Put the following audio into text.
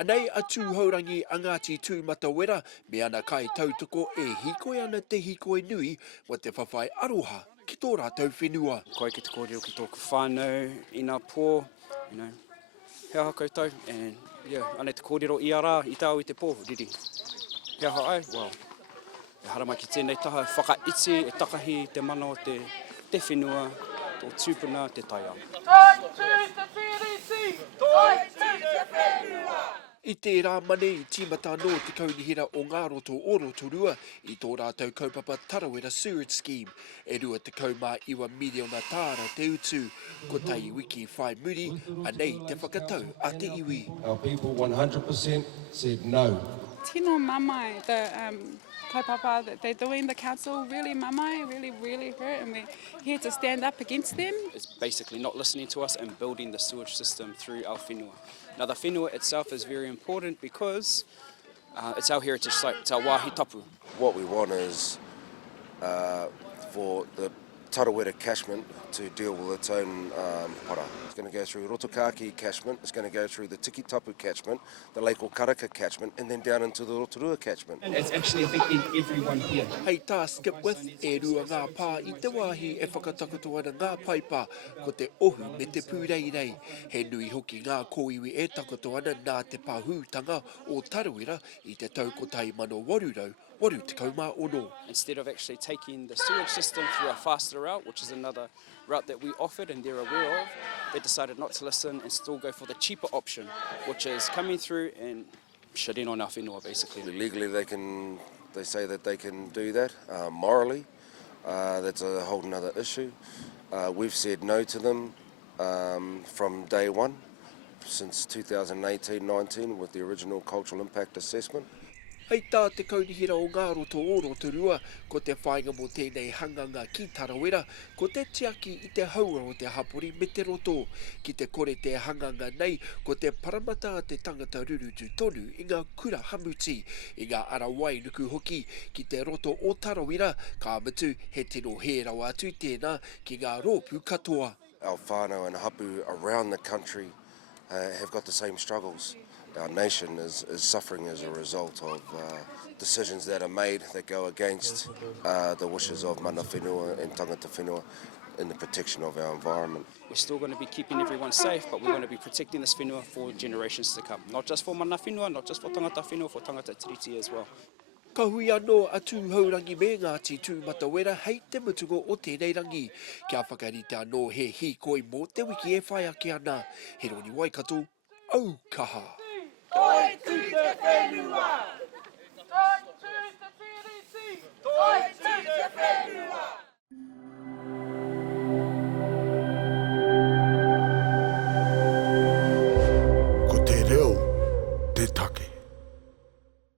Anei atu haurangi angati tū matawera, me ana kai tautoko e hīkoi ana te hīkoi nui wa te whawhai aroha ki tō rātou whenua. Koe ki te kōrero ki tōku whānau, ina pō, hea ha koutou, and anei te kōrero i ara, i tāu i te pō, riri. Hea ha ai, well, e haramai ki tēnei taha, whakaiti, e takahi, te mana o te whenua, tō tūpuna, te taiao. I te rā mane i tīmata no te kaunihira o ngā roto o Rotorua i tō rātou kaupapa Tarawera Sewerage Scheme e rua te kaumā iwa miliona tāra te utu ko tai wiki whai muri anei te whakatau a te iwi. Our people 100% said no. Tino mamai, the kaupapa that they're doing, the council, really mamai, really hurt, and we're here to stand up against them. It's basically not listening to us and building the sewage system through our whenua. Now the whenua itself is very important because it's our heritage site, it's our wāhi tapu. What we want is for the Tarawera catchment to deal with its own para. It's going to go through Rotorua catchment, it's going to go through the Tiki Tapu catchment, the Lake Aukaha catchment, and then down into the Rotorua catchment. And it's actually affecting everyone here. Hei tā skip with e rua ngā pā i te wāhi e whakatakoto ana ngā paipa ko te ohu me te pūreirei. He nui hoki ngā kōiwi e takoto ana nā te pāhūtanga o Tarawera i te tau ko tai mano warurau, waru te kaumā ono. Instead of actually taking the sewage system through a faster route, which is another route that we offered and they're aware of, they decided not to listen and still go for the cheaper option, which is coming through and shitting on our whenua basically. Legally they say that they can do that. Morally, that's a whole nother issue. We've said no to them from day one, since 2018-19 with the original cultural impact assessment. Hei tā te kaunihira o ngā roto o Rotorua, ko te whainga mo tēnei hanganga ki Tarawera, ko te tiaki i te haura o te hapori me te roto, ki te kore te hanganga nei, ko te paramata a te tangata rurutu tonu i ngā kura hamuti, i ngā arawai nuku hoki, ki te roto o Tarawera, ka matu he tino hērau atu tēnā ki ngā rōpū katoa. Our whānau and hapu around the country have got the same struggles. Our nation is suffering as a result of decisions that are made that go against the wishes of mana whenua and tangata whenua in the protection of our environment. We're still going to be keeping everyone safe, but we're going to be protecting this whenua for generations to come. Not just for mana whenua, not just for tangata whenua, for tangata tiriti as well. Ka hui anō atu haurangi me Ngāti tū matawera hei te mutungo o tēnei rangi. Kia whakarite anō he hīkoi mō te wiki e whai ake ana. He roni waikato, Aukaha. Toi tū te whenua! Toi tū te tiriti! Toi tū te whenua! Ko te reo, te take.